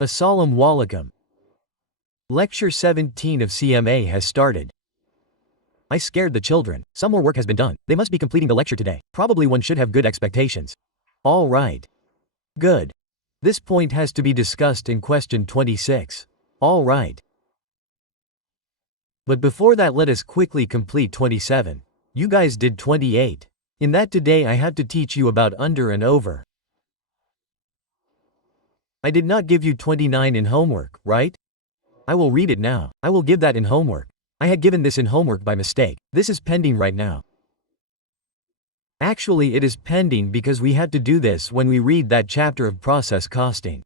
Assalamu alaikum. Lecture 17 of CMA has started. I scared the children. Some more work has been done. They must be completing the lecture today. Probably one should have good expectations. All right. Good. This point has to be discussed in question 26. All right. But before that, let us quickly complete 27. You guys did 28. In that today I have to teach you about under and over. I did not give you 29 in homework, right? I will read it now. I will give that in homework. I had given this in homework by mistake. This is pending right now. Actually, it is pending because we had to do this when we read that chapter of process costing.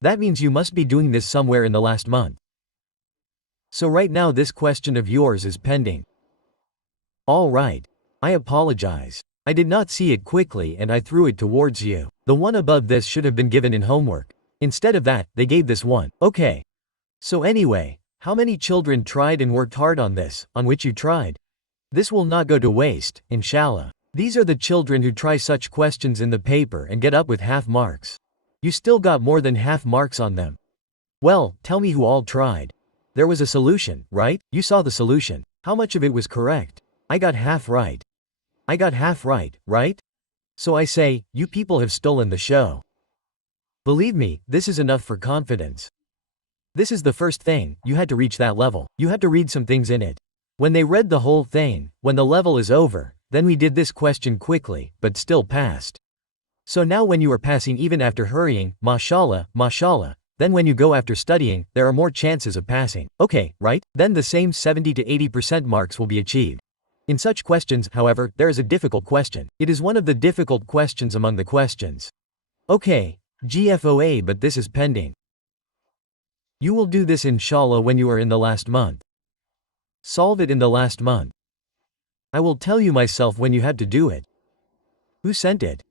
That means you must be doing this somewhere in the last month. So right now this question of yours is pending. All right. I apologize. I did not see it quickly and I threw it towards you. The one above this should have been given in homework. Instead of that, they gave this one. Okay. So anyway, how many children tried and worked hard on this, on which you tried? This will not go to waste, inshallah. These are the children who try such questions in the paper and get up with half marks. You still got more than half marks on them. Well, tell me who all tried. There was a solution, right? You saw the solution. How much of it was correct? I got half right. I got half right, right? So I say, you people have stolen the show. Believe me, this is enough for confidence. This is the first thing, you had to reach that level. You had to read some things in it. When they read the whole thing, when the level is over, then we did this question quickly, but still passed. So now when you are passing even after hurrying, mashallah, mashallah, then when you go after studying, there are more chances of passing. Okay, right? Then the same 70 to 80% marks will be achieved. In such questions, however, there is a difficult question. It is one of the difficult questions among the questions. Okay, GFOA, but this is pending. You will do this inshallah when you are in the last month. Solve it in the last month. I will tell you myself when you had to do it. Who sent it?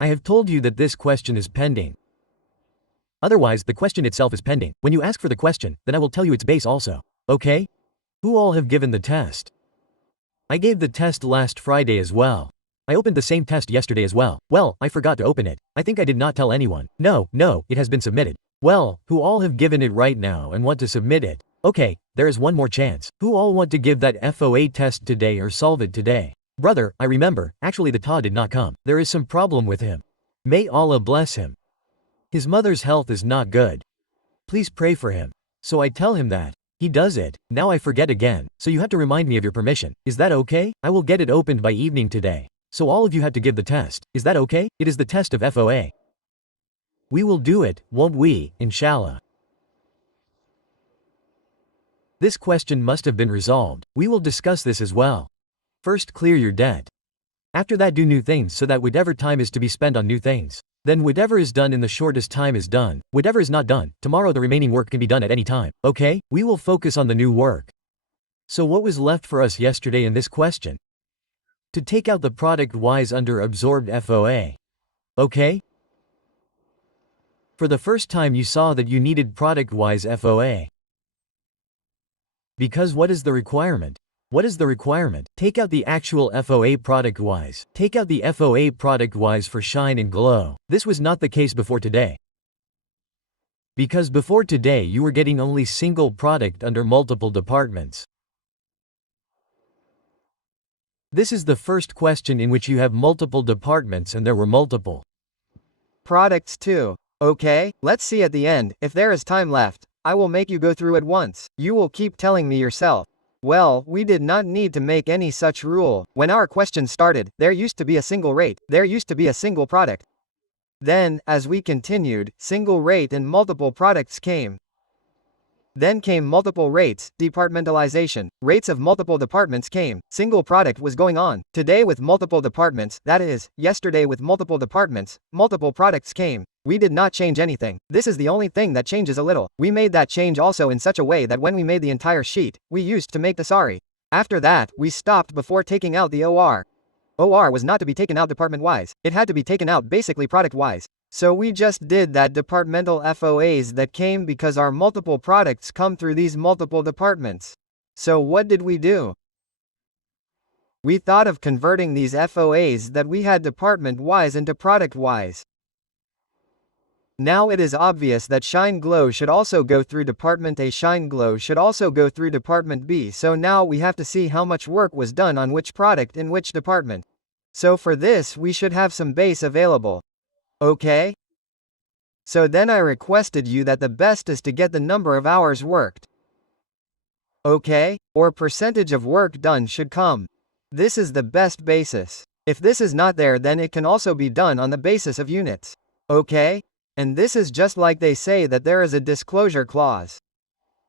I have told you that this question is pending. Otherwise, the question itself is pending. When you ask for the question, then I will tell you its base also. Okay? Who all have given the test? I gave the test last Friday as well. I opened the same test yesterday as well. Well, I forgot to open it. I think I did not tell anyone. No, it has been submitted. Well, who all have given it right now and want to submit it? Okay, there is one more chance. Who all want to give that FOA test today or solve it today? Brother, I remember, actually the Ta did not come. There is some problem with him. May Allah bless him. His mother's health is not good. Please pray for him. So I tell him that. He does it. Now I forget again. So you have to remind me of your permission. Is that okay? I will get it opened by evening today. So all of you had to give the test. Is that okay? It is the test of FOA. We will do it, won't we, inshallah? This question must have been resolved. We will discuss this as well. First, clear your debt. After that, do new things so that whatever time is to be spent on new things. Then whatever is done in the shortest time is done. Whatever is not done, tomorrow the remaining work can be done at any time. Okay? We will focus on the new work. So what was left for us yesterday in this question? To take out the product-wise under absorbed FOA. Okay? For the first time you saw that you needed product-wise FOA. Because what is the requirement? What is the requirement? Take out the actual FOA product-wise. Take out the FOA product-wise for shine and glow. This was not the case before today. Because before today you were getting only single product under multiple departments. This is the first question in which you have multiple departments and there were multiple products too. Okay, let's see at the end. If there is time left, I will make you go through it once. You will keep telling me yourself. Well, we did not need to make any such rule. When our question started, there used to be a single rate. There used to be a single product. Then, as we continued, single rate and multiple products came. Then came multiple rates, departmentalization. Rates of multiple departments came. Single product was going on. Today with multiple departments, that is, yesterday with multiple departments, multiple products came. We did not change anything. This is the only thing that changes a little. We made that change also in such a way that when we made the entire sheet, we used to make the sorry. After that, we stopped before taking out the OR. OR was not to be taken out department-wise. It had to be taken out basically product-wise. So we just did that departmental FOAs that came because our multiple products come through these multiple departments. So what did we do? We thought of converting these FOAs that we had department-wise into product-wise. Now it is obvious that Shine Glow should also go through Department A. Shine Glow should also go through Department B. So now we have to see how much work was done on which product in which department. So for this we should have some base available. Okay? So then I requested you that the best is to get the number of hours worked. Okay? Or percentage of work done should come. This is the best basis. If this is not there, then it can also be done on the basis of units. Okay? And this is just like they say that there is a disclosure clause.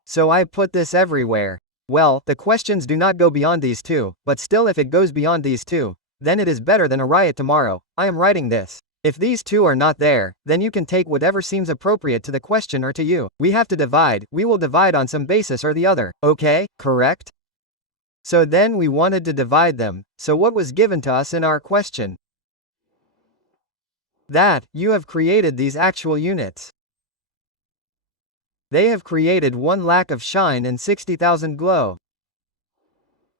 So I put this everywhere. Well, the questions do not go beyond these two, but still if it goes beyond these two, then it is better than a riot tomorrow. I am writing this. If these two are not there, then you can take whatever seems appropriate to the question or to you. We have to divide, we will divide on some basis or the other. Okay, correct? So then we wanted to divide them, so what was given to us in our question? That, you have created these actual units. They have created 1 lakh of shine and 60,000 glow.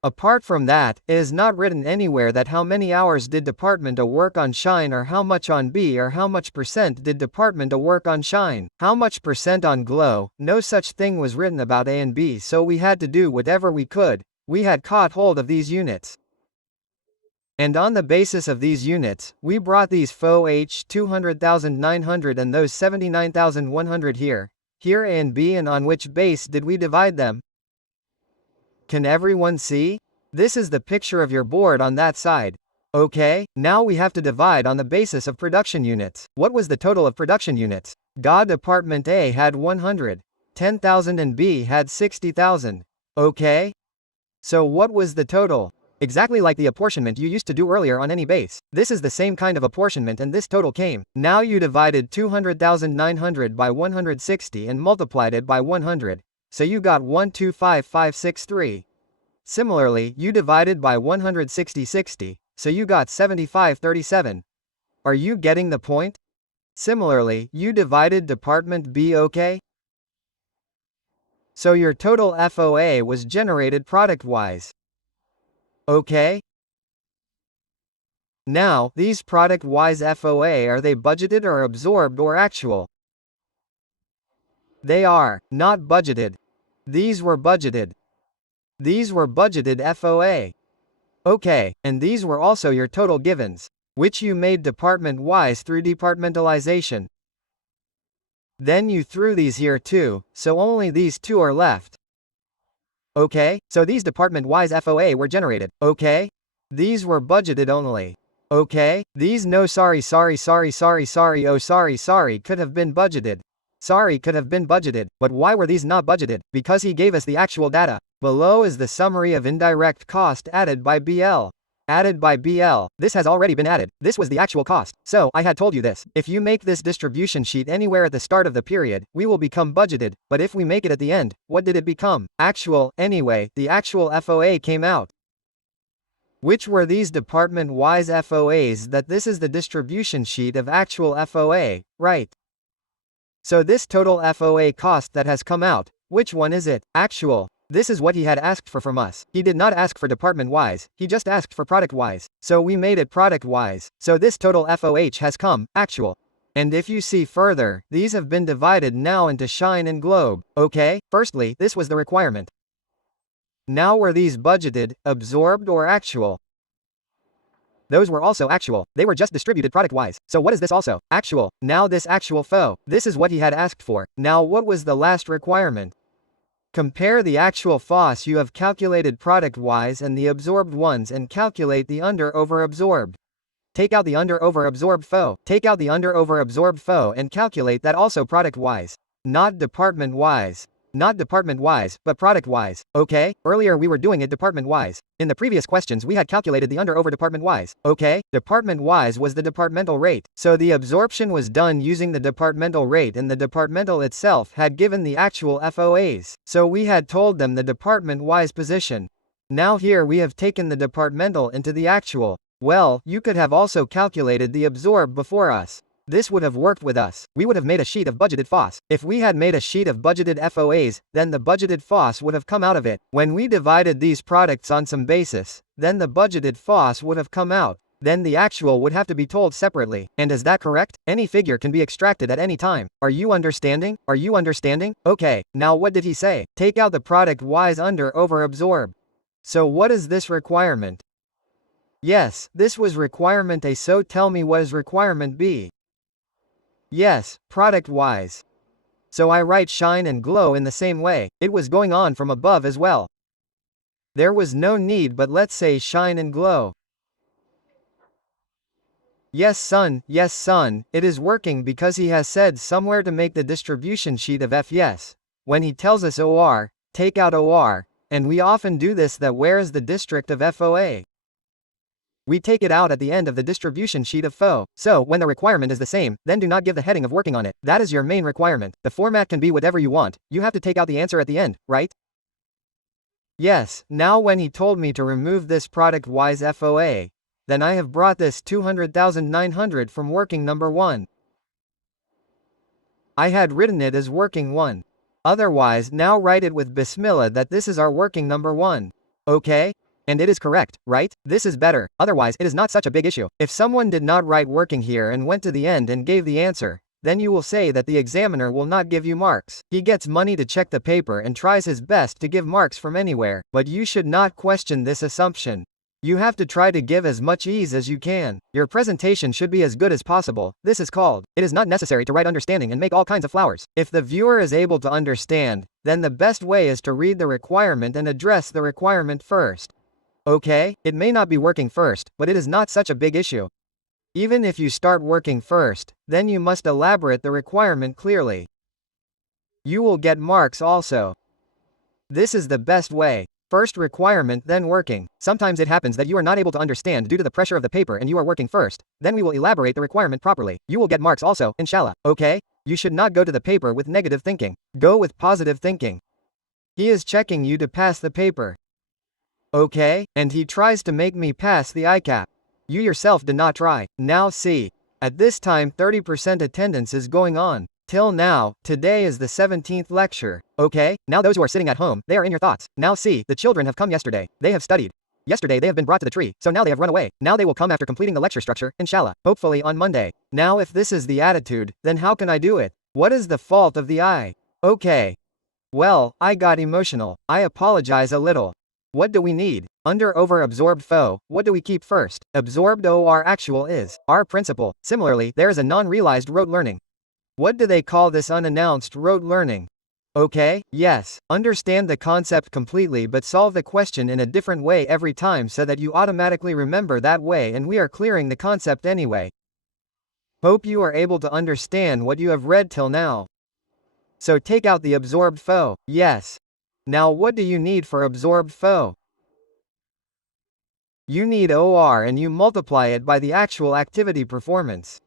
Apart from that, it is not written anywhere that how many hours did Department A work on shine or how much on B or how much percent did Department A work on shine. How much percent on glow, no such thing was written about A and B, so we had to do whatever we could. We had caught hold of these units. And on the basis of these units, we brought these faux H 200,900 and those 79,100 here A and B, and on which base did we divide them? Can everyone see? This is the picture of your board on that side. Okay, now we have to divide on the basis of production units. What was the total of production units? Department A had 110,000 and B had 60,000. Okay? So what was the total? Exactly like the apportionment you used to do earlier on any base. This is the same kind of apportionment and this total came. Now you divided 200,900 by 160 and multiplied it by 100. So you got 125563. Similarly, you divided by 160, so you got 7537. Are you getting the point? Similarly, you divided Department B. Okay? So your total FOA was generated product-wise. Okay? Now, these product-wise FOA, are they budgeted or absorbed or actual? They are not budgeted. These were budgeted. These were budgeted FOA. Okay, and these were also your total givens, which you made department-wise through departmentalization. Then you threw these here too, so only these two are left. Okay, so these department-wise FOA were generated. Okay? These were budgeted only. Okay? These no sorry could have been budgeted. Sorry could have been budgeted, but why were these not budgeted? Because he gave us the actual data. Below is the summary of indirect cost added by BL. Added by BL. This has already been added. This was the actual cost. So, I had told you this. If you make this distribution sheet anywhere at the start of the period, we will become budgeted, but if we make it at the end, what did it become? Actual. Anyway, the actual FOA came out. Which were these department-wise FOAs? That this is the distribution sheet of actual FOA, right? So this total FOA cost that has come out, which one is it? Actual. This is what he had asked for from us. He did not ask for department-wise, he just asked for product-wise. So we made it product-wise. So this total FOH has come, actual. And if you see further, these have been divided now into shine and globe. Okay, firstly, this was the requirement. Now were these budgeted, absorbed or actual? Those were also actual. They were just distributed product-wise. So what is this also? Actual. Now this actual FO. This is what he had asked for. Now what was the last requirement? Compare the actual FOS you have calculated product-wise and the absorbed ones and calculate the under-over-absorbed. Take out the under-over-absorbed FO. Take out the under-over-absorbed FO and calculate that also product-wise. Not department-wise. Not department-wise, but product-wise. Okay, earlier we were doing it department-wise. In the previous questions we had calculated the under-over department-wise. Okay, department-wise was the departmental rate. So the absorption was done using the departmental rate and the departmental itself had given the actual FOAs. So we had told them the department-wise position. Now here we have taken the departmental into the actual. Well, you could have also calculated the absorb before us. This would have worked with us. We would have made a sheet of budgeted FOS. If we had made a sheet of budgeted FOAs, then the budgeted FOS would have come out of it. When we divided these products on some basis, then the budgeted FOS would have come out. then the actual would have to be told separately. And is that correct? Any figure can be extracted at any time. Are you understanding? Are you understanding? Okay, now what did he say? Take out the product Y's under over absorb. So what is this requirement? Yes, this was requirement A, so tell me what is requirement B? Yes, product Y's. So I write shine and glow in the same way. It was going on from above as well. There was no need, but let's say shine and glow. Yes son, it is working because he has said somewhere to make the distribution sheet of F. Yes. When he tells us OR, take out OR, and we often do this. That where is the district of FOA? We take it out at the end of the distribution sheet of FO. So, when the requirement is the same, then do not give the heading of working on it. That is your main requirement. The format can be whatever you want. You have to take out the answer at the end, right? Yes, now when he told me to remove this product Y's FOA, then I have brought this 200,900 from working number 1. I had written it as working 1. Otherwise, now write it with Bismillah that this is our working number 1. Okay? And it is correct, right? This is better, otherwise it is not such a big issue. If someone did not write working here and went to the end and gave the answer, then you will say that the examiner will not give you marks. He gets money to check the paper and tries his best to give marks from anywhere, but you should not question this assumption. You have to try to give as much ease as you can. Your presentation should be as good as possible. This is called, it is not necessary to write understanding and make all kinds of flowers. If the viewer is able to understand, then the best way is to read the requirement and address the requirement first. Okay, it may not be working first, but it is not such a big issue. Even if you start working first, then you must elaborate the requirement clearly. You will get marks also. This is the best way. First requirement, then working. Sometimes it happens that you are not able to understand due to the pressure of the paper and you are working first. Then we will elaborate the requirement properly. You will get marks also, inshallah. Okay? You should not go to the paper with negative thinking. Go with positive thinking. He is checking you to pass the paper. Okay, and he tries to make me pass the ICAP. You yourself did not try. Now see. At this time 30% attendance is going on. Till now, today is the 17th lecture. Okay, now those who are sitting at home, they are in your thoughts. Now see, the children have come yesterday. They have studied. Yesterday they have been brought to the tree, so now they have run away. Now they will come after completing the lecture structure, inshallah, hopefully on Monday. Now if this is the attitude, then how can I do it? What is the fault of the I? Okay. Well, I got emotional. I apologize a little. What do we need? Under over absorbed FO, what do we keep first? Absorbed OR actual is our principle. Similarly, there is a non-realized rote learning. What do they call this unannounced rote learning? Okay, yes, understand the concept completely but solve the question in a different way every time so that you automatically remember that way, and we are clearing the concept anyway. Hope you are able to understand what you have read till now. So take out the absorbed FO, yes. Now what do you need for absorbed FO? You need OR and you multiply it by the actual activity performance.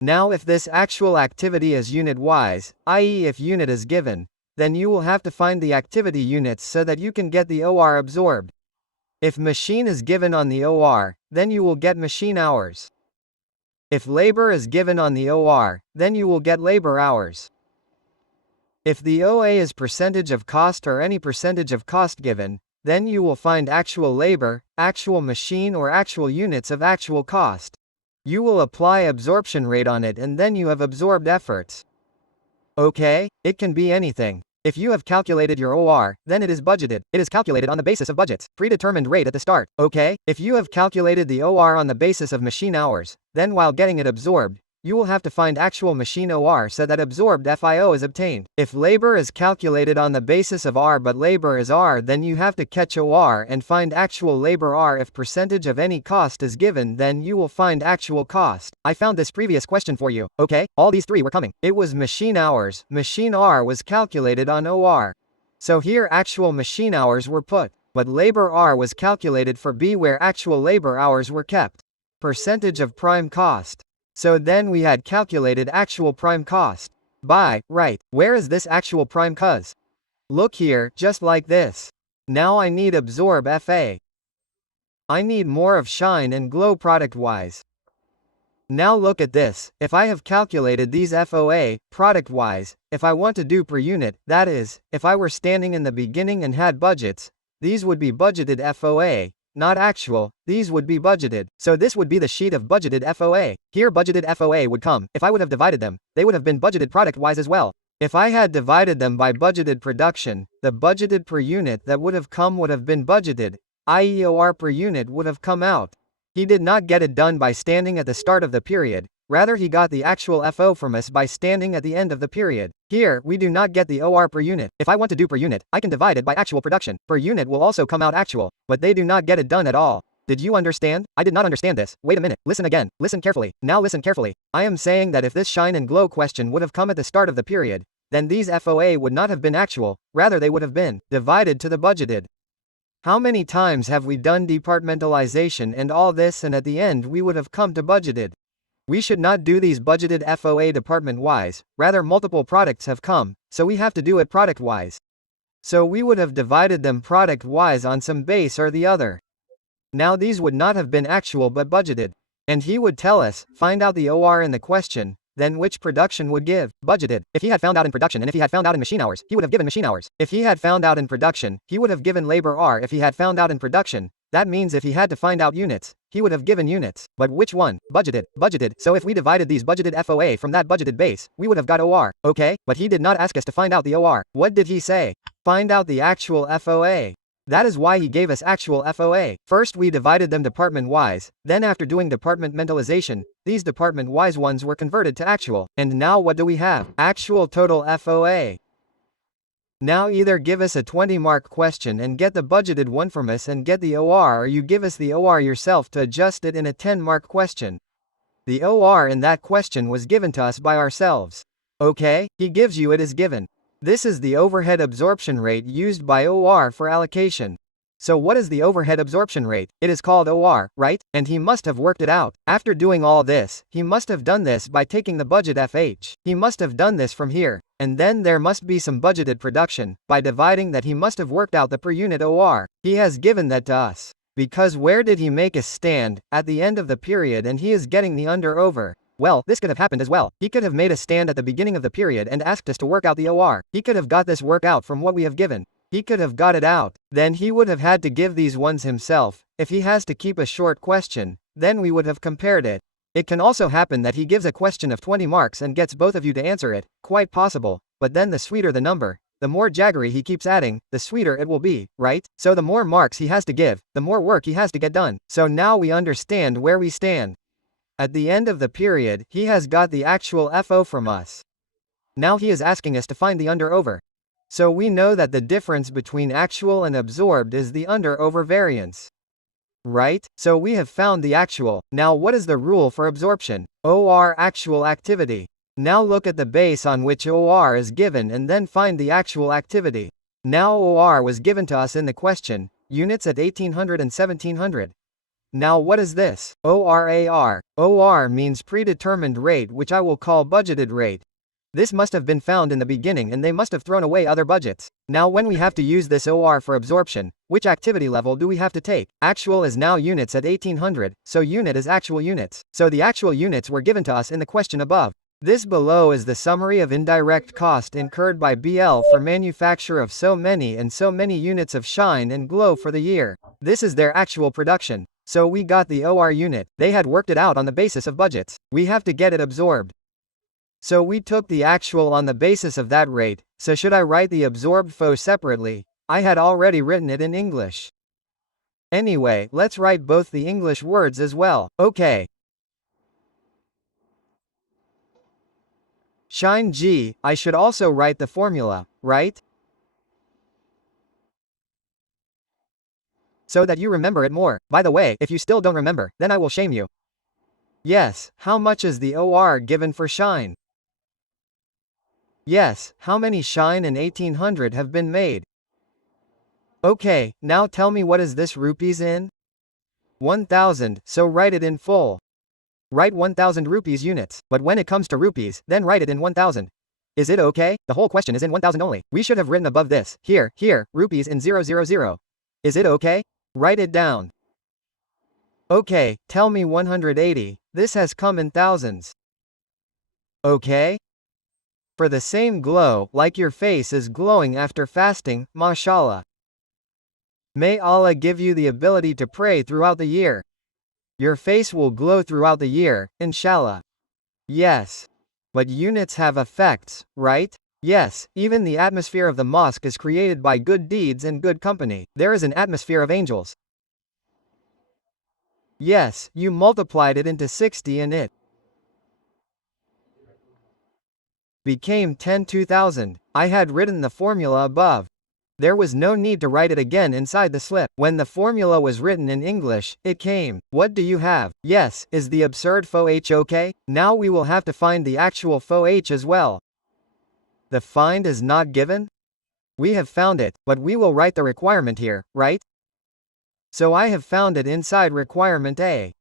Now if this actual activity is unit-wise, i.e. if unit is given, then you will have to find the activity units so that you can get the OR absorbed. If machine is given on the OR, then you will get machine hours. If labor is given on the OR, then you will get labor hours. If the OA is percentage of cost or any percentage of cost given, then you will find actual labor, actual machine or actual units of actual cost. You will apply absorption rate on it and then you have absorbed efforts. Okay, it can be anything. If you have calculated your OR, then it is budgeted. It is calculated on the basis of budgets, predetermined rate at the start. Okay, if you have calculated the OR on the basis of machine hours, then while getting it absorbed, you will have to find actual machine OR so that absorbed FIO is obtained. If labor is calculated on the basis of R but labor is R, then you have to catch OR and find actual labor R. If percentage of any cost is given, then you will find actual cost. I found this previous question for you. Okay, all these three were coming. It was machine hours, machine R was calculated on OR. So here actual machine hours were put, but labor R was calculated for B where actual labor hours were kept. Percentage of prime cost. So then we had calculated actual prime cost. By, right, where is this actual prime cos? Look here, just like this. Now I need absorb FA. I need more of shine and glow product wise. Now look at this, if I have calculated these FOA, product wise, if I want to do per unit, that is, if I were standing in the beginning and had budgets, these would be budgeted FOA, not actual, these would be budgeted. So this would be the sheet of budgeted FOA. Here budgeted FOA would come. If I would have divided them, they would have been budgeted product-wise as well. If I had divided them by budgeted production, the budgeted per unit that would have come would have been budgeted, i.e. OR per unit would have come out. He did not get it done by standing at the start of the period, rather he got the actual FO from us by standing at the end of the period. Here, we do not get the OR per unit. If I want to do per unit, I can divide it by actual production. Per unit will also come out actual, but they do not get it done at all. Did you understand? I did not understand this. Wait a minute, listen again, listen carefully. Now listen carefully. I am saying that if this shine and glow question would have come at the start of the period, then these FOA would not have been actual, rather they would have been divided to the budgeted. How many times have we done departmentalization and all this and at the end we would have come to budgeted? We should not do these budgeted FOA department-wise, rather multiple products have come, so we have to do it product-wise. So we would have divided them product-wise on some base or the other. Now these would not have been actual but budgeted. And he would tell us, find out the OR in the question, then which production would give, budgeted. If he had found out in production and if he had found out in machine hours, he would have given machine hours. If he had found out in production, he would have given labor R. If he had found out in production, that means if he had to find out units, he would have given units. But which one? Budgeted, budgeted. So if we divided these budgeted FOA from that budgeted base, we would have got OR, okay? But he did not ask us to find out the OR. What did he say? Find out the actual FOA. That is why he gave us actual FOA. First we divided them department-wise, then after doing departmentalization, these department-wise ones were converted to actual. And now what do we have? Actual total FOA. Now either give us a 20-mark question and get the budgeted one from us and get the OR, or you give us the OR yourself to adjust it in a 10-mark question. The OR in that question was given to us by ourselves. Okay, he gives you it is given. This is the overhead absorption rate used by OR for allocation. So what is the overhead absorption rate? It is called OR, right? And he must have worked it out. After doing all this, he must have done this by taking the budget FH. He must have done this from here. And then there must be some budgeted production. By dividing that he must have worked out the per unit OR. He has given that to us. Because where did he make us stand? At the end of the period, and he is getting the under over. Well, this could have happened as well. He could have made a stand at the beginning of the period and asked us to work out the OR. He could have got this work out from what we have given. He could have got it out. Then he would have had to give these ones himself. If he has to keep a short question, then we would have compared it. It can also happen that he gives a question of 20 marks and gets both of you to answer it. Quite possible. But then the sweeter the number, the more jaggery he keeps adding, the sweeter it will be, right? So the more marks he has to give, the more work he has to get done. So now we understand where we stand. At the end of the period, he has got the actual FO from us. Now he is asking us to find the under-over. So we know that the difference between actual and absorbed is the under-over variance. Right? So we have found the actual. Now what is the rule for absorption? OR actual activity. Now look at the base on which OR is given and then find the actual activity. Now OR was given to us in the question, units at 1800 and 1700. Now what is this? ORAR. OR means predetermined rate, which I will call budgeted rate. This must have been found in the beginning and they must have thrown away other budgets. Now when we have to use this OR for absorption, which activity level do we have to take? Actual is now units at 1800, so unit is actual units. So the actual units were given to us in the question above. This below is the summary of indirect cost incurred by BL for manufacture of so many units of shine and glow for the year. This is their actual production. So we got the OR unit. They had worked it out on the basis of budgets. We have to get it absorbed. So we took the actual on the basis of that rate. So should I write the absorbed FO separately? I had already written it in English. Anyway, let's write both the English words as well. Okay. Shine G, I should also write the formula, right? So that you remember it more. By the way, if you still don't remember, then I will shame you. Yes, how much is the OR given for shine? Yes, how many shine in 1800 have been made? Okay, now tell me what is this rupees in? 1000, so write it in full. Write 1000 rupees units, but when it comes to rupees, then write it in 1000. Is it okay? The whole question is in 1000 only. We should have written above this, here, rupees in 000. Is it okay? Write it down. Okay, tell me 180, this has come in thousands. Okay? For the same glow, like your face is glowing after fasting, mashallah. May Allah give you the ability to pray throughout the year. Your face will glow throughout the year, inshallah. Yes. But units have effects, right? Yes, even the atmosphere of the mosque is created by good deeds and good company. There is an atmosphere of angels. Yes, you multiplied it into 60 and it became 10 2000. I had written the formula above. There was no need to write it again inside the slip. When the formula was written in English, it came. What do you have? Yes, is the absurd FOH okay? Now we will have to find the actual FOH as well. The find is not given? We have found it, but we will write the requirement here, right? So I have found it inside requirement A.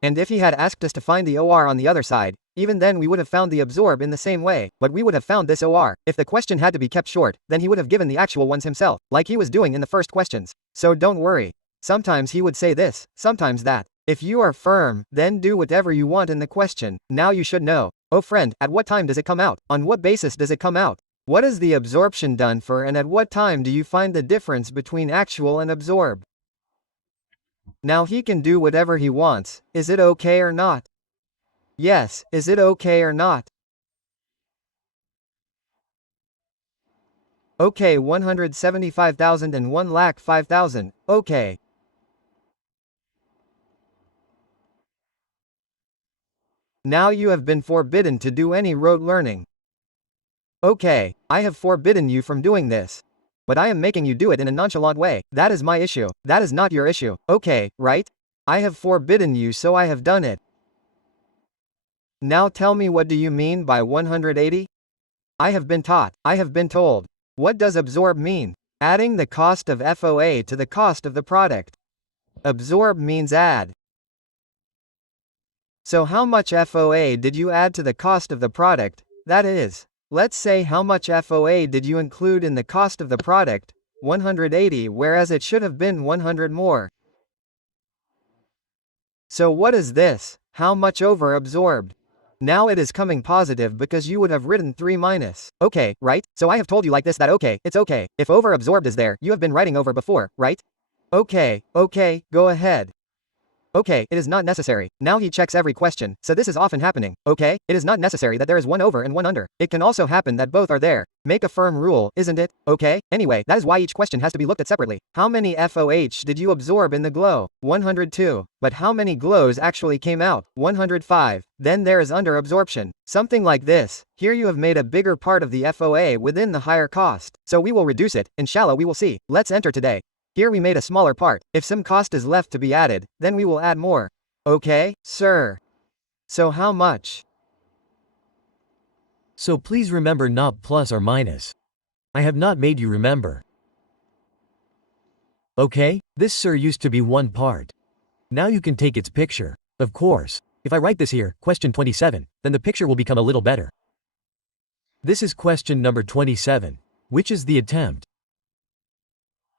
And if he had asked us to find the OR on the other side, even then we would have found the absorb in the same way, but we would have found this OR. If the question had to be kept short, then he would have given the actual ones himself, like he was doing in the first questions. So don't worry. Sometimes he would say this, sometimes that. If you are firm, then do whatever you want in the question. Now you should know. Oh friend, at what time does it come out? On what basis does it come out? What is the absorption done for and at what time do you find the difference between actual and absorb? Now he can do whatever he wants. Is it okay or not? Yes, is it okay or not? Okay, 175,000 and 1,05,000. Okay. Now you have been forbidden to do any rote learning. Okay, I have forbidden you from doing this. But I am making you do it in a nonchalant way. That is my issue. That is not your issue. Okay, right? I have forbidden you, so I have done it. Now tell me, what do you mean by 180? I have been taught. I have been told. What does absorb mean? Adding the cost of FOA to the cost of the product. Absorb means add. So how much FOA did you add to the cost of the product? That is, let's say how much FOA did you include in the cost of the product? 180, whereas it should have been 100 more. So what is this? How much over absorbed? Now it is coming positive because you would have written 3 minus. Okay, right? So I have told you like this that okay, it's okay. If over absorbed is there, you have been writing over before, right? Okay, go ahead. Okay, it is not necessary. Now he checks every question, so this is often happening. Okay, it is not necessary that there is one over and one under. It can also happen that both are there. Make a firm rule, isn't it? Okay, anyway, that is why each question has to be looked at separately. How many FOH did you absorb in the glow? 102. But how many glows actually came out? 105. Then there is under absorption. Something like this. Here you have made a bigger part of the FOA within the higher cost. So we will reduce it, inshallah we will see. Let's enter today. Here we made a smaller part. If some cost is left to be added, then we will add more. Okay, sir. So how much? So please remember not plus or minus. I have not made you remember. Okay, this sir used to be one part. Now you can take its picture. Of course, if I write this here, question 27, then the picture will become a little better. This is question number 27. Which is the attempt?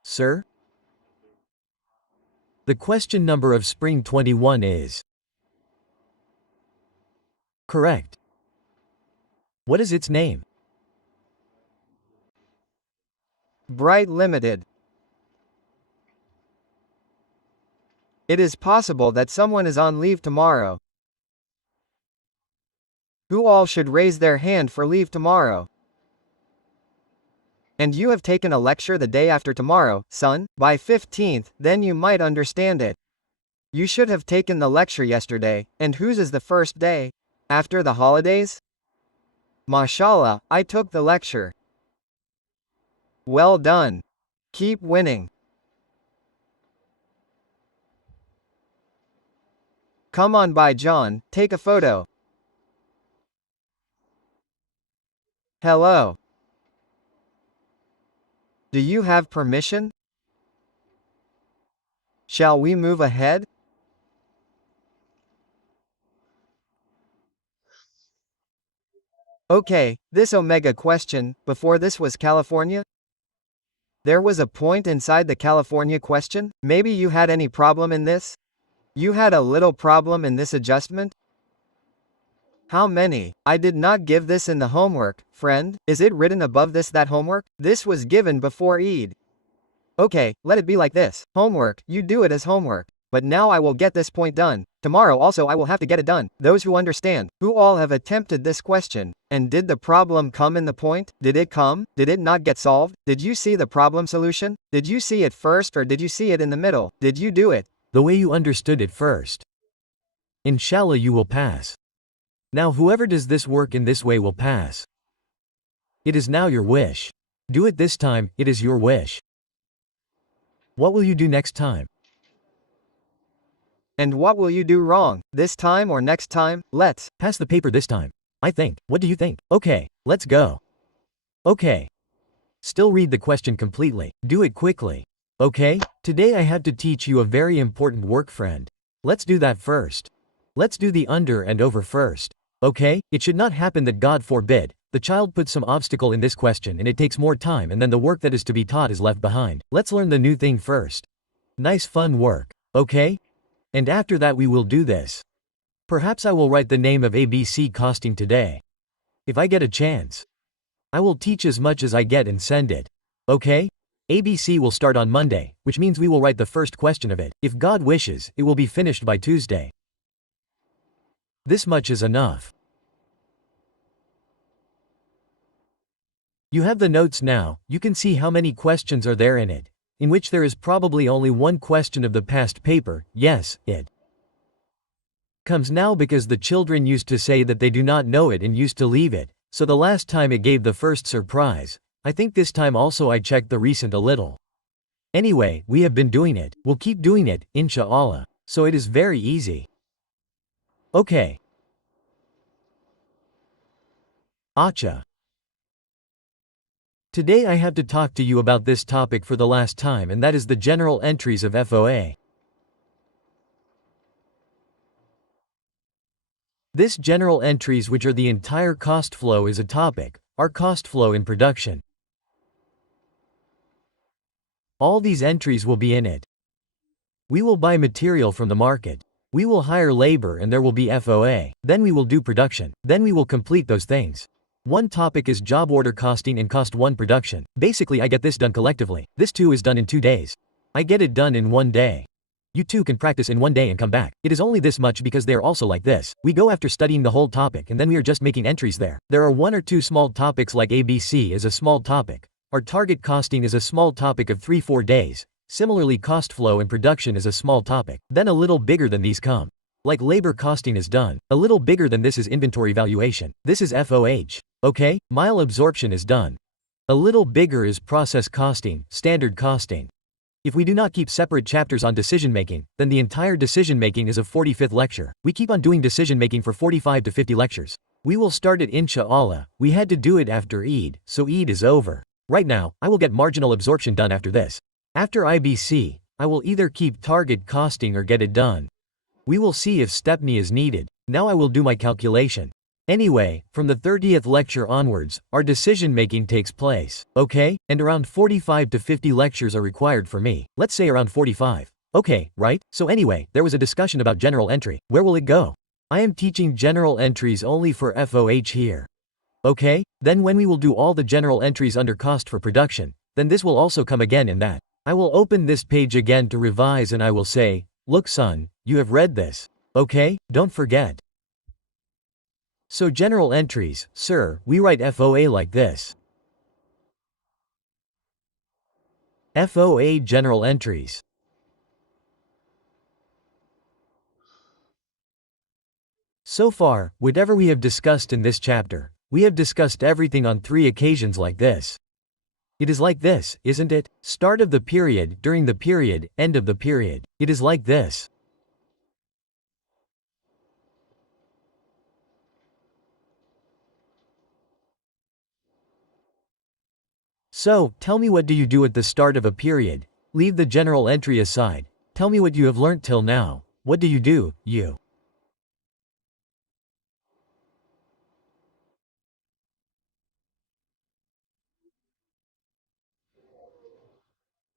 Sir? The question number of spring 21 is correct. What is its name? Bright Limited. It is possible that someone is on leave tomorrow. Who all should raise their hand for leave tomorrow? And you have taken a lecture the day after tomorrow, son, by 15th, then you might understand it. You should have taken the lecture yesterday, and whose is the first day? After the holidays? Mashallah, I took the lecture. Well done. Keep winning. Come on by John, take a photo. Hello. Do you have permission? Shall we move ahead? Okay, this Omega question, before this was California? There was a point inside the California question? Maybe you had any problem in this? You had a little problem in this adjustment? How many? I did not give this in the homework, friend. Is it written above this that homework? This was given before Eid. Okay, let it be like this. Homework, you do it as homework. But now I will get this point done. Tomorrow also I will have to get it done. Those who understand, who all have attempted this question. And did the problem come in the point? Did it come? Did it not get solved? Did you see the problem solution? Did you see it first or did you see it in the middle? Did you do it? The way you understood it first. Inshallah you will pass. Now whoever does this work in this way will pass. It is now your wish. Do it this time, it is your wish. What will you do next time? And what will you do wrong, this time or next time? Let's pass the paper this time. I think. What do you think? Okay, let's go. Okay. Still read the question completely. Do it quickly. Okay? Today I have to teach you a very important work, friend. Let's do that first. Let's do the under and over first. Okay? It should not happen that God forbid, the child puts some obstacle in this question and it takes more time and then the work that is to be taught is left behind. Let's learn the new thing first. Nice fun work. Okay? And after that we will do this. Perhaps I will write the name of ABC costing today. If I get a chance. I will teach as much as I get and send it. Okay? ABC will start on Monday, which means we will write the first question of it. If God wishes, it will be finished by Tuesday. This much is enough. You have the notes now, you can see how many questions are there in it, in which there is probably only one question of the past paper. Yes, it comes now because the children used to say that they do not know it and used to leave it, so the last time it gave the first surprise. I think this time also I checked the recent a little. Anyway, we have been doing it, we'll keep doing it, inshallah, so it is very easy. Okay. Acha. Today I have to talk to you about this topic for the last time, and that is the general entries of FOA. This general entries, which are the entire cost flow, is a topic, our cost flow in production. All these entries will be in it. We will buy material from the market. We will hire labor and there will be FOA. Then we will do production. Then we will complete those things. One topic is job order costing and cost 1 production. Basically I get this done collectively. This too is done in 2 days. I get it done in 1 day. You too can practice in 1 day and come back. It is only this much because they are also like this. We go after studying the whole topic and then we are just making entries there. There are 1 or 2 small topics like ABC is a small topic. Our target costing is a small topic of 3-4 days. Similarly cost flow and production is a small topic. Then a little bigger than these come. Like labor costing is done. A little bigger than this is inventory valuation. This is FOH. Okay? Mile absorption is done. A little bigger is process costing, standard costing. If we do not keep separate chapters on decision making, then the entire decision making is a 45th lecture. We keep on doing decision making for 45 to 50 lectures. We will start it inshallah. We had to do it after Eid, so Eid is over. Right now, I will get marginal absorption done after this. After IBC, I will either keep target costing or get it done. We will see if Stepney is needed. Now I will do my calculation. Anyway, from the 30th lecture onwards, our decision making takes place, okay? And around 45 to 50 lectures are required for me. Let's say around 45. Okay, right? So anyway, there was a discussion about general entry. Where will it go? I am teaching general entries only for FOH here. Okay? Then when we will do all the general entries under cost for production, then this will also come again in that. I will open this page again to revise and I will say, look son, you have read this. Okay? Don't forget. So general entries, sir, we write FOA like this. FOA general entries. So far, whatever we have discussed in this chapter, we have discussed everything on 3 occasions like this. It is like this, isn't it? Start of the period, during the period, end of the period. It is like this. So, tell me what do you do at the start of a period? Leave the general entry aside. Tell me what you have learnt till now. What do? You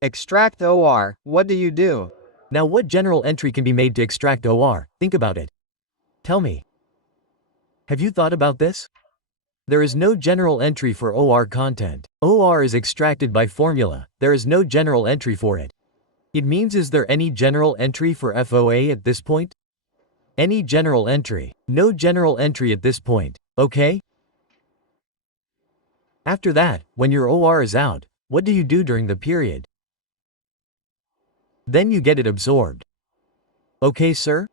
extract OR. What do you do? Now what general entry can be made to extract OR? Think about it. Tell me. Have you thought about this? There is no general entry for OR content. OR is extracted by formula. There is no general entry for it. It means, is there any general entry for FOA at this point? Any general entry. No general entry at this point. Okay? After that, when your OR is out, what do you do during the period? Then you get it absorbed. Okay, sir?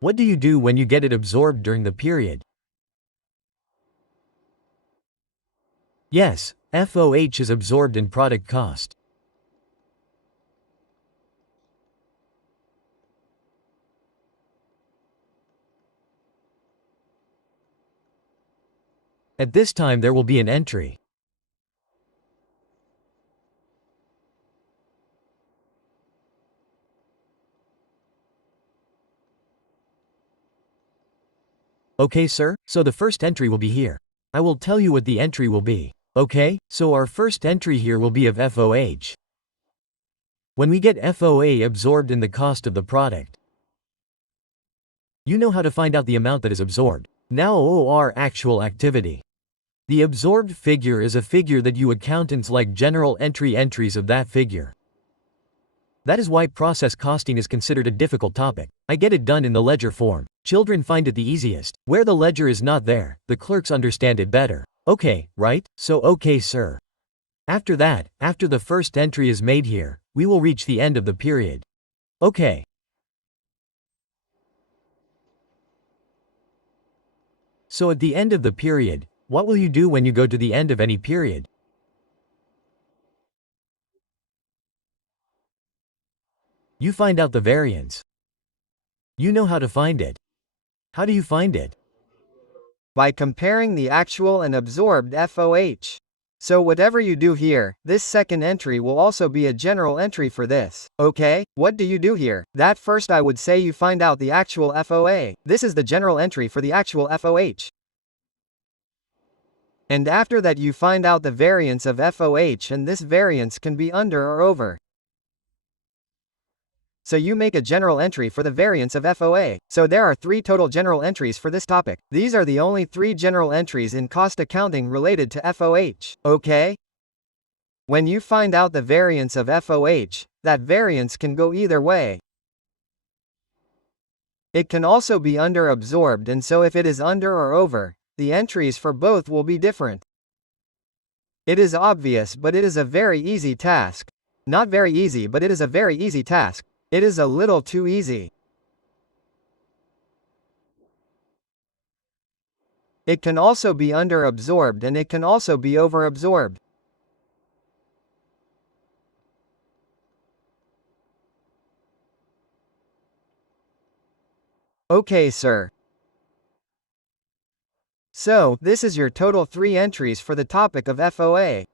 What do you do when you get it absorbed during the period? Yes, FOH is absorbed in product cost. At this time there will be an entry. Okay, sir? So the first entry will be here. I will tell you what the entry will be. Okay, so our first entry here will be of FOH. When we get FOA absorbed in the cost of the product, you know how to find out the amount that is absorbed. Now OR actual activity. The absorbed figure is a figure that you accountants like general entries of that figure. That is why process costing is considered a difficult topic. I get it done in the ledger form. Children find it the easiest. Where the ledger is not there, the clerks understand it better. Okay, right? So okay, sir. After that, after the first entry is made here, we will reach the end of the period. Okay. So at the end of the period, what will you do when you go to the end of any period? You find out the variance. You know how to find it. How do you find it? By comparing the actual and absorbed FOH. So whatever you do here, this second entry will also be a general entry for this. Okay, what do you do here? That first I would say you find out the actual FOA. This is the general entry for the actual FOH. And after that you find out the variance of FOH, and this variance can be under or over. So you make a general entry for the variance of FOA. So there are 3 total general entries for this topic. These are the only 3 general entries in cost accounting related to FOH. Okay? When you find out the variance of FOH, that variance can go either way. It can also be under absorbed, and so if it is under or over, the entries for both will be different. It is obvious, but it is a very easy task. Not very easy, but it is a very easy task. It is a little too easy. It can also be under absorbed, and it can also be over absorbed. Okay, sir. So, this is your total 3 entries for the topic of FOA.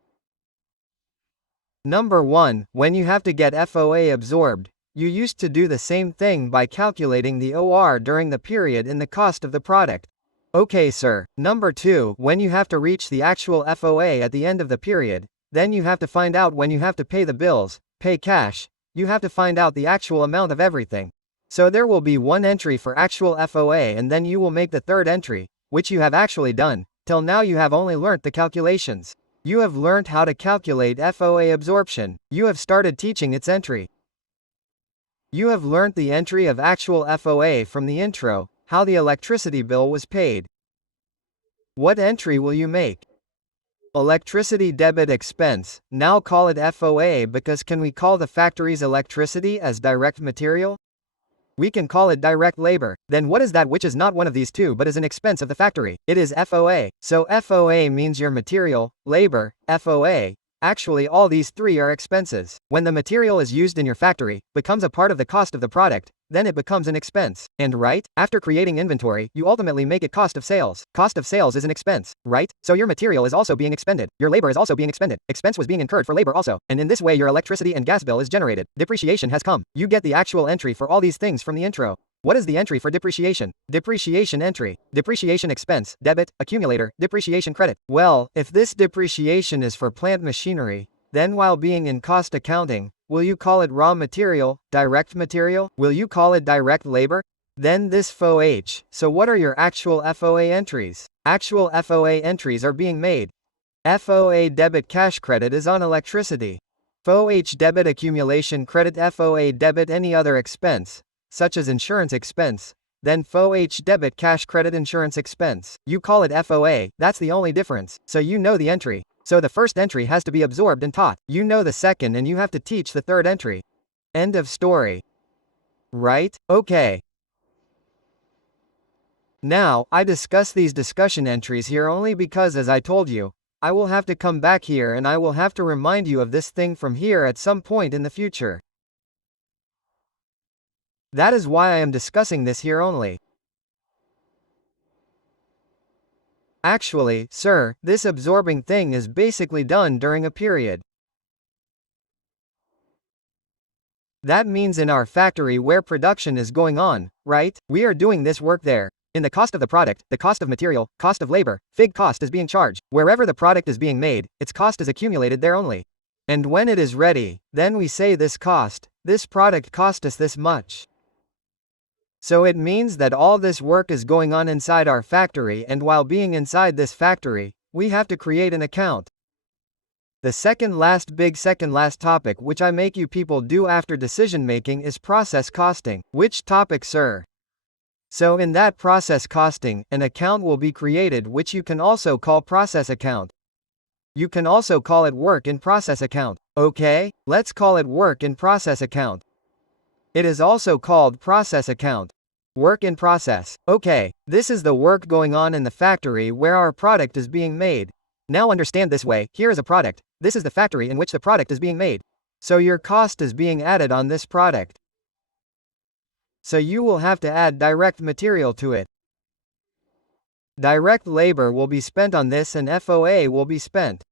Number 1, when you have to get FOA absorbed, you used to do the same thing by calculating the OR during the period in the cost of the product. Okay, sir. Number 2, when you have to reach the actual FOA at the end of the period, then you have to find out when you have to pay the bills, pay cash, you have to find out the actual amount of everything. So there will be 1 entry for actual FOA, and then you will make the third entry, which you have actually done. Till now you have only learnt the calculations. You have learnt how to calculate FOA absorption. You have started teaching its entry. You have learnt the entry of actual FOA from the intro, how the electricity bill was paid. What entry will you make? Electricity debit expense. Now call it FOA, because can we call the factory's electricity as direct material? We can call it direct labor. Then what is that which is not one of these two but is an expense of the factory? It is FOA. So FOA means your material, labor, FOA. Actually all these 3 are expenses. When the material is used in your factory, becomes a part of the cost of the product, then it becomes an expense. And right, after creating inventory, you ultimately make it cost of sales. Cost of sales is an expense, right? So your material is also being expended. Your labor is also being expended. Expense was being incurred for labor also. And in this way your electricity and gas bill is generated. Depreciation has come. You get the actual entry for all these things from the intro. What is the entry for depreciation? Depreciation entry. Depreciation expense, debit, accumulator, depreciation credit. Well, if this depreciation is for plant machinery, then while being in cost accounting, Will you call it raw material, direct material? Will you call it direct labor? Then this FOH. So what are your actual FOA entries? Actual FOA entries are being made. FOA debit cash credit is on electricity. FOH debit accumulation credit FOA debit any other expense, such as insurance expense. Then FOH debit cash credit insurance expense. You call it FOA, that's the only difference. So you know the entry. So the first entry has to be absorbed and taught. You know the second and you have to teach the third entry. End of story. Right? Okay. Now, I discuss these discussion entries here only because, as I told you, I will have to come back here and I will have to remind you of this thing from here at some point in the future. That is why I am discussing this here only. Actually, sir, this absorbing thing is basically done during a period. That means in our factory where production is going on, right? We are doing this work there. In the cost of the product, the cost of material, cost of labor, fig cost is being charged. Wherever the product is being made, its cost is accumulated there only. And when it is ready, then we say this product cost us this much. So it means that all this work is going on inside our factory, and while being inside this factory, we have to create an account. The second last topic which I make you people do after decision making is process costing. Which topic, sir? So in that process costing, an account will be created which you can also call process account. You can also call it work in process account. Okay, let's call it work in process account. It is also called process account. Work in process. Okay, this is the work going on in the factory where our product is being made. Now understand this way, here is a product, this is the factory in which the product is being made. So your cost is being added on this product. So you will have to add direct material to it. Direct labor will be spent on this and FOA will be spent.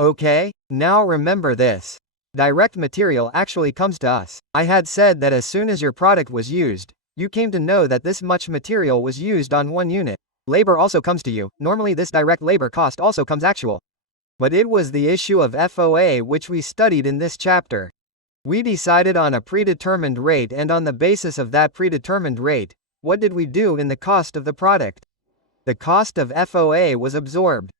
Okay, now remember this. Direct material actually comes to us. I had said that as soon as your product was used, you came to know that this much material was used on one unit. Labor also comes to you. Normally this direct labor cost also comes actual. But it was the issue of FOA which we studied in this chapter. We decided on a predetermined rate, and on the basis of that predetermined rate, what did we do in the cost of the product? The cost of FOA was absorbed.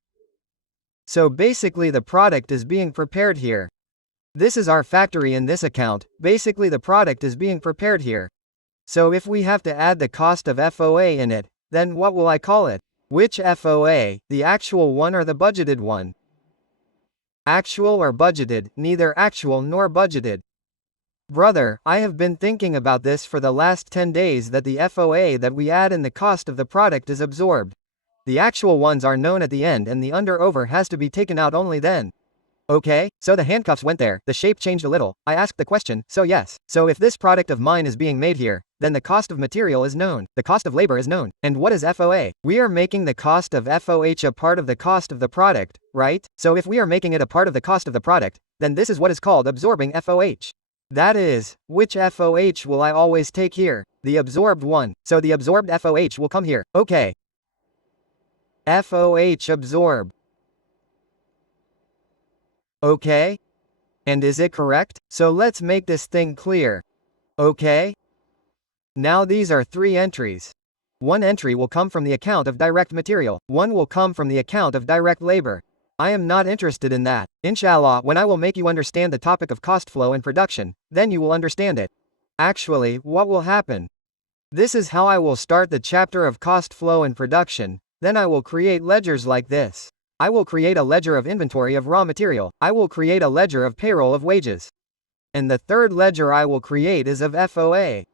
So basically the product is being prepared here. This is our factory in this account, basically the product is being prepared here. So if we have to add the cost of FOA in it, then what will I call it? Which FOA, the actual one or the budgeted one? Actual or budgeted, neither actual nor budgeted. Brother, I have been thinking about this for the last 10 days that the FOA that we add in the cost of the product is absorbed. The actual ones are known at the end and the under-over has to be taken out only then. Okay, so the handcuffs went there, the shape changed a little, I asked the question, so yes. So if this product of mine is being made here, then the cost of material is known, the cost of labor is known. And what is FOA? We are making the cost of FOH a part of the cost of the product, right? So if we are making it a part of the cost of the product, then this is what is called absorbing FOH. That is, which FOH will I always take here? The absorbed one. So the absorbed FOH will come here. Okay. FOH absorb. Okay? And is it correct? So let's make this thing clear. Okay? Now these are 3 entries. One entry will come from the account of direct material. One will come from the account of direct labor. I am not interested in that. Inshallah, when I will make you understand the topic of cost flow and production, then you will understand it. Actually, what will happen? This is how I will start the chapter of cost flow and production. Then I will create ledgers like this. I will create a ledger of inventory of raw material. I will create a ledger of payroll of wages. And the third ledger I will create is of FOA.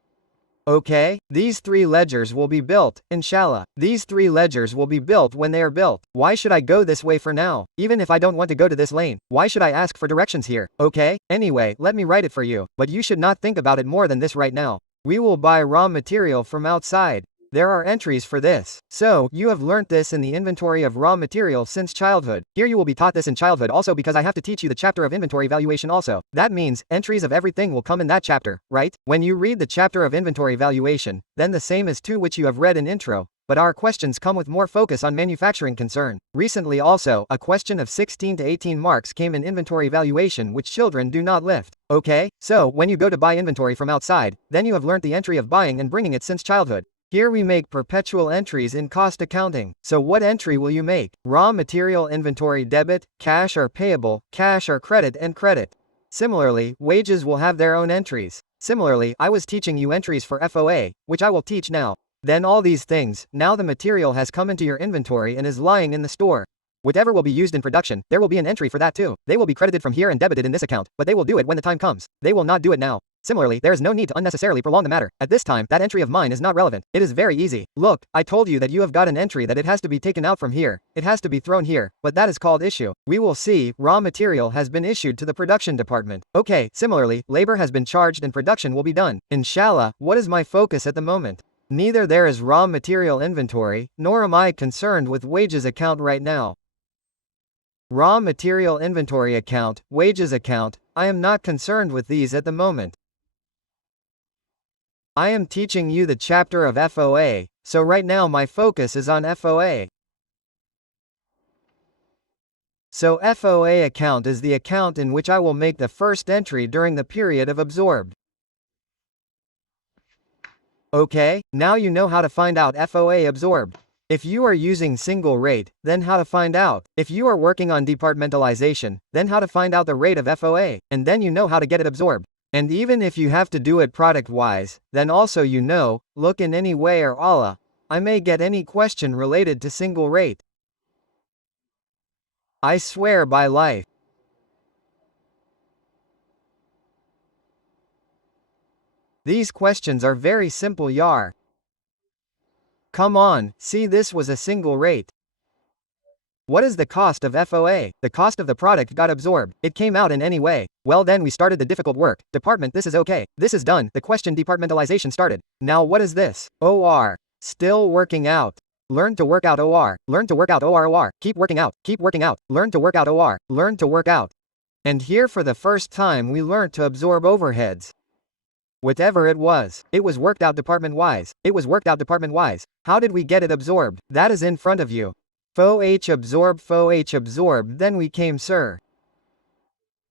Okay, these 3 ledgers will be built, inshallah. These 3 ledgers will be built when they are built. Why should I go this way for now? Even if I don't want to go to this lane, why should I ask for directions here? Okay, anyway, let me write it for you. But you should not think about it more than this right now. We will buy raw material from outside. There are entries for this. So, you have learnt this in the inventory of raw material since childhood. Here you will be taught this in childhood also because I have to teach you the chapter of inventory valuation also. That means, entries of everything will come in that chapter, right? When you read the chapter of inventory valuation, then the same as to which you have read in intro, but our questions come with more focus on manufacturing concern. Recently also, a question of 16 to 18 marks came in inventory valuation which children do not lift. Okay, so when you go to buy inventory from outside, then you have learnt the entry of buying and bringing it since childhood. Here we make perpetual entries in cost accounting. So what entry will you make? Raw material inventory debit, cash or payable, cash or credit and credit. Similarly, wages will have their own entries. Similarly, I was teaching you entries for FOA, which I will teach now. Then all these things, now the material has come into your inventory and is lying in the store. Whatever will be used in production, there will be an entry for that too. They will be credited from here and debited in this account, but they will do it when the time comes. They will not do it now. Similarly, there is no need to unnecessarily prolong the matter. At this time, that entry of mine is not relevant. It is very easy. Look, I told you that you have got an entry that it has to be taken out from here. It has to be thrown here, but that is called issue. We will see, raw material has been issued to the production department. Okay, similarly, labor has been charged and production will be done. Inshallah, what is my focus at the moment? Neither there is raw material inventory, nor am I concerned with wages account right now. Raw material inventory account, wages account, I am not concerned with these at the moment. I am teaching you the chapter of FOA, so right now my focus is on FOA. So FOA account is the account in which I will make the first entry during the period of absorbed. Okay, now you know how to find out FOA absorbed. If you are using single rate, then how to find out. If you are working on departmentalization, then how to find out the rate of FOA, and then you know how to get it absorbed. And even if you have to do it product-wise, then also you know, look in any way or Allah, I may get any question related to single rate. I swear by life. These questions are very simple, yar. Come on, see, this was a single rate. What is the cost of FOA? The cost of the product got absorbed. It came out in any way. Well, then we started the difficult work. Department, this is okay. This is done. The question departmentalization started. Now what is this? OR. Still working out. Learn to work out OR. Learn to work out OR. Keep working out. Keep working out. Learn to work out OR. Learn to work out. And here for the first time we learned to absorb overheads. Whatever it was worked out department-wise. It was worked out department-wise. How did we get it absorbed? That is in front of you. FOH absorb, then we came sir.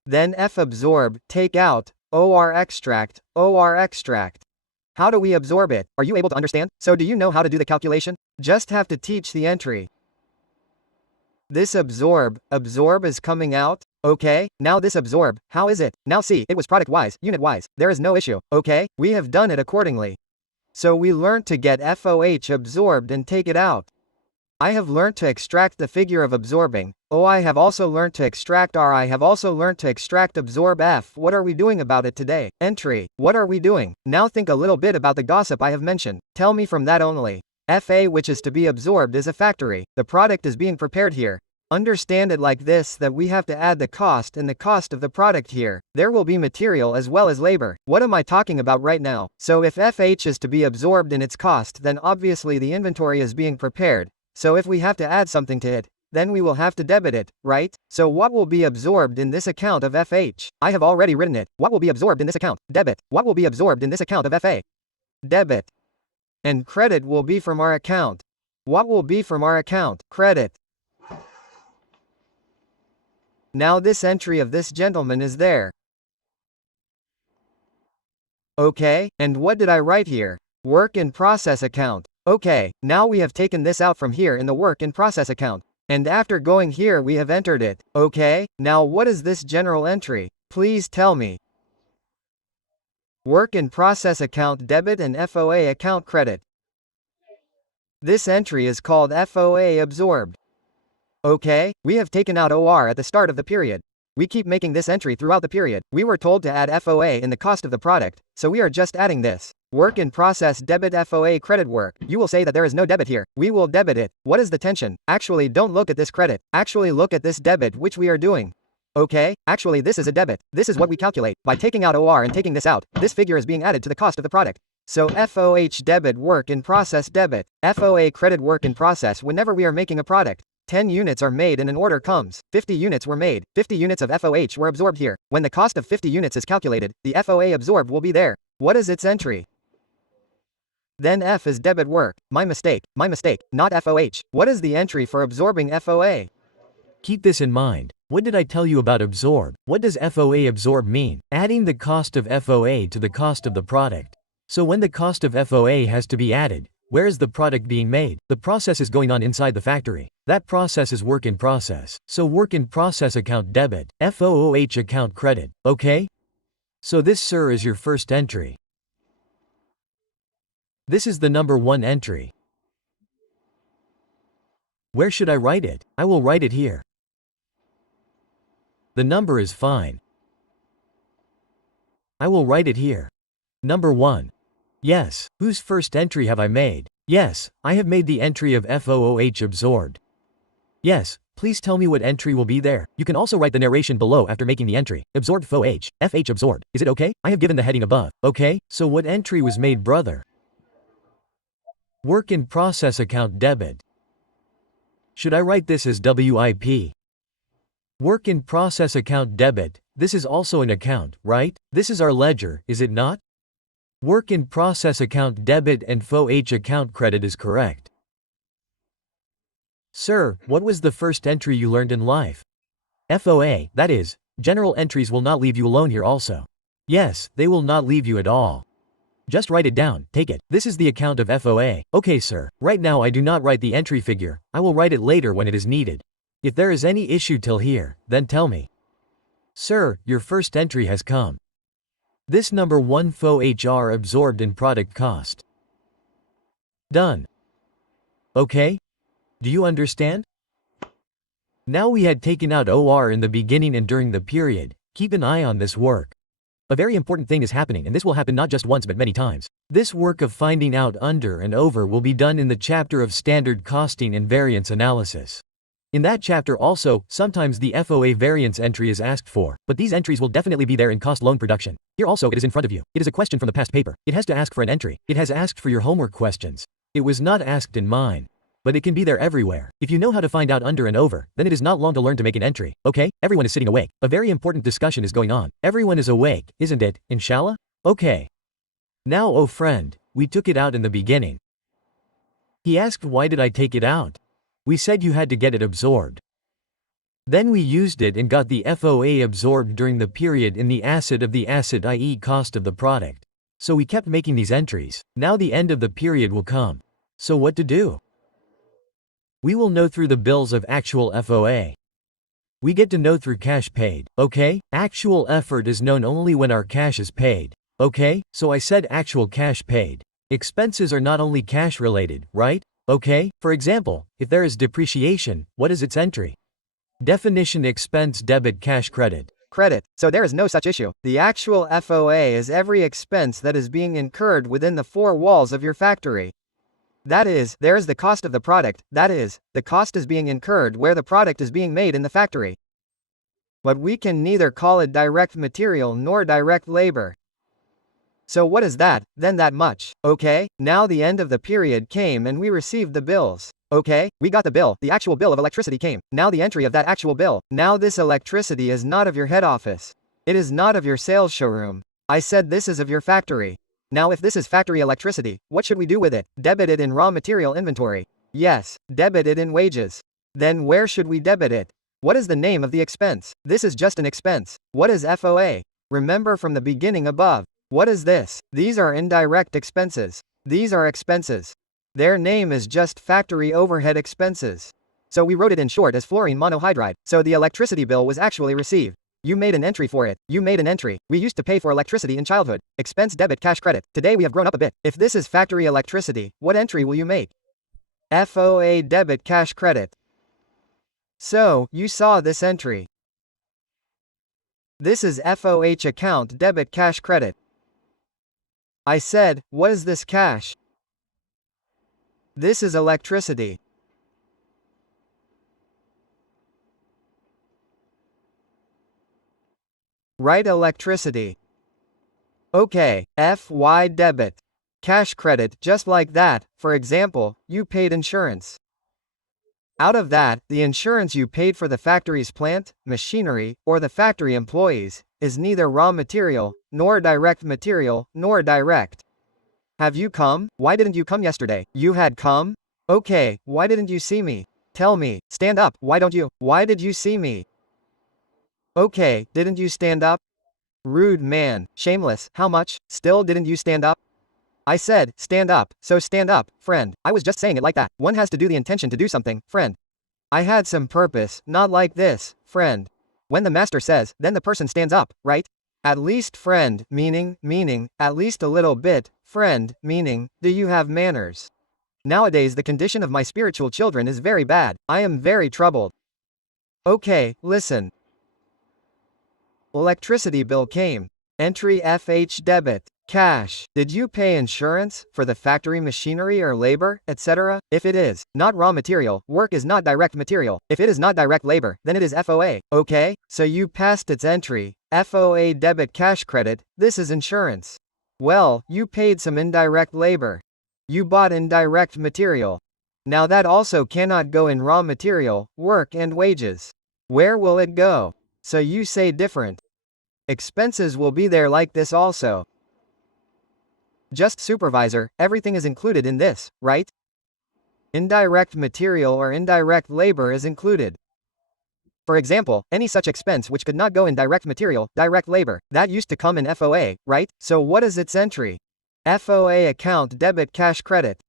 Then F absorb, take out, OR extract. How do we absorb it? Are you able to understand? So do you know how to do the calculation? Just have to teach the entry. This absorb is coming out. Okay, now this absorb, how is it? Now see, it was product-wise, unit-wise, there is no issue. Okay, we have done it accordingly. So we learned to get FOH absorbed and take it out. I have learnt to extract the figure of absorbing. Oh, I have also learnt to extract R. I have also learnt to extract absorb F. What are we doing about it today? Entry. What are we doing? Now think a little bit about the gossip I have mentioned. Tell me from that only. FA, which is to be absorbed, is a factory. The product is being prepared here. Understand it like this, that we have to add the cost and the cost of the product here. There will be material as well as labor. What am I talking about right now? So if FH is to be absorbed in its cost, then obviously the inventory is being prepared. So if we have to add something to it, then we will have to debit it, right? So what will be absorbed in this account of FH? I have already written it. What will be absorbed in this account? Debit. What will be absorbed in this account of FA? Debit. And credit will be from our account. What will be from our account? Credit. Now this entry of this gentleman is there. Okay, and what did I write here? Work in process account. Okay, now we have taken this out from here in the work in process account. And after going here we have entered it. Okay, now what is this general entry? Please tell me. Work in process account debit and FOA account credit. This entry is called FOA absorbed. Okay, we have taken out OR at the start of the period. We keep making this entry throughout the period. We were told to add FOA in the cost of the product, so we are just adding this. Work in process debit FOA credit work. You will say that there is no debit here. We will debit it. What is the tension? Actually, don't look at this credit. Actually, look at this debit which we are doing. Okay, actually this is a debit. This is what we calculate. By taking out OR and taking this out, this figure is being added to the cost of the product. So FOH debit work in process debit. FOA credit work in process whenever we are making a product. 10 units are made and an order comes. 50 units were made. 50 units of FOH were absorbed here. When the cost of 50 units is calculated, the FOA absorbed will be there. What is its entry? Then F is debit work. My mistake, not FOH. What is the entry for absorbing FOA? Keep this in mind. What did I tell you about absorb? What does FOA absorb mean? Adding the cost of FOA to the cost of the product. So when the cost of FOA has to be added, where is the product being made? The process is going on inside the factory. That process is work in process. So work in process account debit, FOOH account credit, okay? So this, sir, is your first entry. This is the number 1 entry. Where should I write it? I will write it here. The number is fine. I will write it here. Number 1. Yes, whose first entry have I made? Yes, I have made the entry of FOOH absorbed. Yes, please tell me what entry will be there. You can also write the narration below after making the entry. Absorbed FOH, FH absorbed. Is it okay? I have given the heading above. Okay, so what entry was made, brother? Work in process account debit. Should I write this as WIP? Work in process account debit. This is also an account, right? This is our ledger, is it not? Work in process account debit and FOH account credit is correct. Sir, what was the first entry you learned in life? FOA, that is, general entries will not leave you alone here also. Yes, they will not leave you at all. Just write it down, take it. This is the account of FOA. Okay, sir, right now I do not write the entry figure, I will write it later when it is needed. If there is any issue till here, then tell me. Sir, your first entry has come. This number 1 FOHR absorbed in product cost. Done. Okay? Do you understand? Now we had taken out OR in the beginning and during the period. Keep an eye on this work. A very important thing is happening, and this will happen not just once but many times. This work of finding out under and over will be done in the chapter of standard costing and variance analysis. In that chapter also, sometimes the FOA variance entry is asked for, but these entries will definitely be there in cost loan production. Here also it is in front of you. It is a question from the past paper. It has to ask for an entry. It has asked for your homework questions. It was not asked in mine. But it can be there everywhere. If you know how to find out under and over, then it is not long to learn to make an entry. Okay, everyone is sitting awake. A very important discussion is going on. Everyone is awake, isn't it, inshallah? Okay. Now, oh friend, we took it out in the beginning. He asked, why did I take it out? We said you had to get it absorbed. Then we used it and got the FOA absorbed during the period in the asset of the asset, i.e. cost of the product. So we kept making these entries. Now the end of the period will come. So what to do? We will know through the bills of actual FOA. We get to know through cash paid, okay? Actual effort is known only when our cash is paid, okay? So I said actual cash paid. Expenses are not only cash related, right? Okay? For example, if there is depreciation, what is its entry? Definition: expense debit cash credit. Credit, so there is no such issue. The actual FOA is every expense that is being incurred within the 4 walls of your factory. That is, there is the cost of the product, that is, the cost is being incurred where the product is being made in the factory. But we can neither call it direct material nor direct labor. So what is that? Then that much. Okay, now the end of the period came and we received the bills. Okay, we got the bill, the actual bill of electricity came. Now the entry of that actual bill. Now this electricity is not of your head office. It is not of your sales showroom. I said this is of your factory. Now if this is factory electricity, what should we do with it? Debit it in raw material inventory. Yes, debit it in wages. Then where should we debit it? What is the name of the expense? This is just an expense. What is FOA? Remember from the beginning above. What is this? These are indirect expenses. These are expenses. Their name is just factory overhead expenses. So we wrote it in short as fluorine monohydride. So the electricity bill was actually received. You made an entry for it. You made an entry. We used to pay for electricity in childhood. Expense debit cash credit. Today we have grown up a bit. If this is factory electricity, what entry will you make? FOA debit cash credit. So, you saw this entry. This is FOH account debit cash credit. I said, what is this cash? This is electricity. Write electricity. Okay, FY debit. Cash credit, just like that. For example, you paid insurance. Out of that, the insurance you paid for the factory's plant, machinery, or the factory employees, is neither raw material, nor direct material, nor direct. Have you come? Why didn't you come yesterday? You had come? Okay, why didn't you see me? Tell me, stand up, why don't you? Why did you see me? Okay, didn't you stand up? Rude man, shameless, how much? Still didn't you stand up? I said, stand up, so stand up, friend. I was just saying it like that. One has to do the intention to do something, friend. I had some purpose, not like this, friend. When the master says, then the person stands up, right? At least friend, meaning, at least a little bit, friend, meaning, do you have manners? Nowadays the condition of my spiritual children is very bad. I am very troubled. Okay, listen. Electricity bill came. Entry FH debit. Cash. Did you pay insurance for the factory machinery or labor, etc.? If it is not raw material, work is not direct material. If it is not direct labor, then it is FOA. Okay? So you passed its entry. FOA debit cash credit. This is insurance. Well, you paid some indirect labor. You bought indirect material. Now that also cannot go in raw material, work and wages. Where will it go? So you say different. Expenses will be there like this also. Just supervisor, everything is included in this, right? Indirect material or indirect labor is included. For example, any such expense which could not go in direct material, direct labor, that used to come in FOA, right? So what is its entry? FOA account debit cash credit.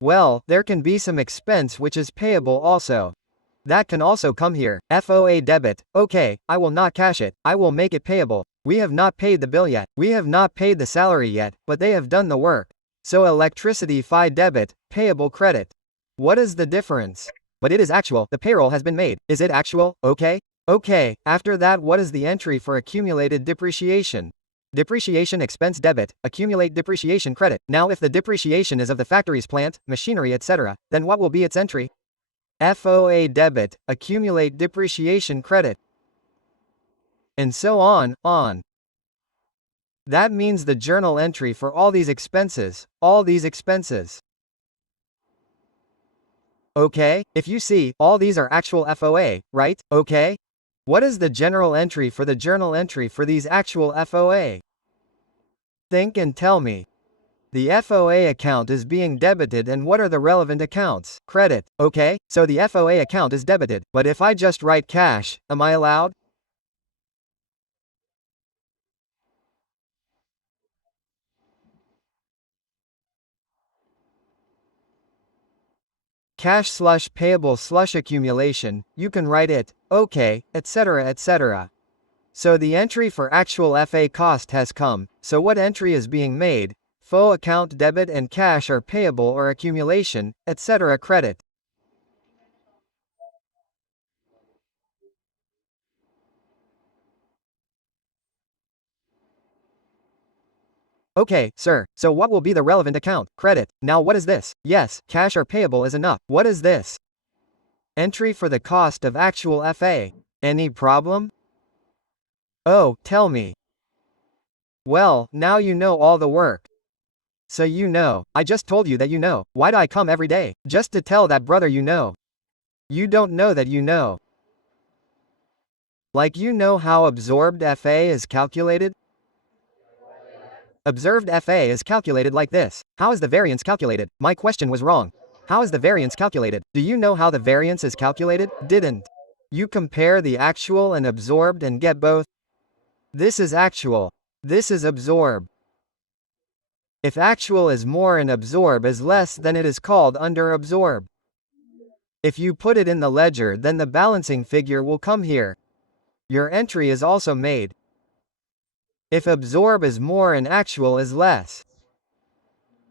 Well, there can be some expense which is payable also. That can also come here. FOA debit. Okay, I will not cash it. I will make it payable. We have not paid the bill yet. We have not paid the salary yet, but they have done the work. So electricity FI debit, payable credit. What is the difference? But it is actual. The payroll has been made. Is it actual? Okay. Okay, after that what is the entry for accumulated depreciation? Depreciation expense debit, accumulate depreciation credit. Now if the depreciation is of the factory's plant, machinery etc., then what will be its entry? FOA debit, accumulate depreciation credit. And so on. That means the journal entry for all these expenses. Okay, if you see, all these are actual FOA, right? Okay? What is the general entry for the journal entry for these actual FOA? Think and tell me. The FOA account is being debited and what are the relevant accounts? Credit, okay? So the FOA account is debited, but if I just write cash, am I allowed? Cash payable accumulation, you can write it, okay, etc. So the entry for actual FA cost has come, so what entry is being made? FO account debit and cash are payable or accumulation, etc. credit. Okay, sir, so what will be the relevant account? Credit. Now what is this? Yes, cash or payable is enough. What is this? Entry for the cost of actual FA. Any problem? Oh, tell me. Well, now you know all the work. So you know, I just told you that you know. Why do I come every day? Just to tell that brother you know. You don't know that you know. Like you know how absorbed FA is calculated? Observed FA is calculated like this. How is the variance calculated? My question was wrong. How is the variance calculated? Do you know how the variance is calculated? Didn't. You compare the actual and absorbed and get both. This is actual. This is absorb. If actual is more and absorb is less, then it is called under absorb. If you put it in the ledger, then the balancing figure will come here. Your entry is also made. If absorb is more and actual is less.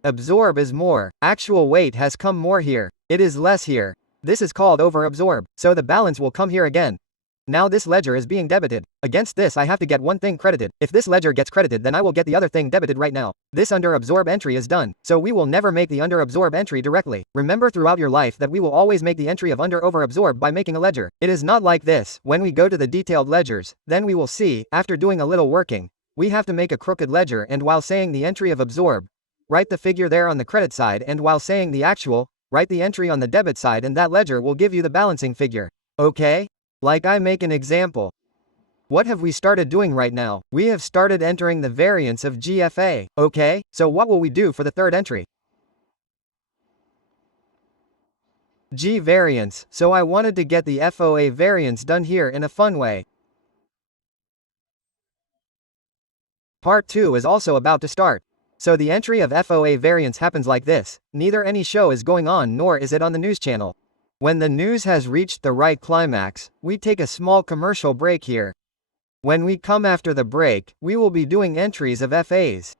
Absorb is more, actual weight has come more here, it is less here. This is called over absorb, so the balance will come here again. Now this ledger is being debited. Against this I have to get one thing credited. If this ledger gets credited, then I will get the other thing debited right now. This under absorb entry is done, so we will never make the under absorb entry directly. Remember throughout your life that we will always make the entry of under over absorb by making a ledger. It is not like this. When we go to the detailed ledgers, then we will see, after doing a little working, we have to make a crooked ledger, and while saying the entry of absorb, write the figure there on the credit side, and while saying the actual, write the entry on the debit side, and that ledger will give you the balancing figure. Okay? Like I make an example. What have we started doing right now? We have started entering the variance of GFA, okay? So what will we do for the third entry? G variance, so I wanted to get the FOA variance done here in a fun way. Part 2 is also about to start. So the entry of FOA variance happens like this: neither any show is going on nor is it on the news channel. When the news has reached the right climax, we take a small commercial break here. When we come after the break, we will be doing entries of FAs.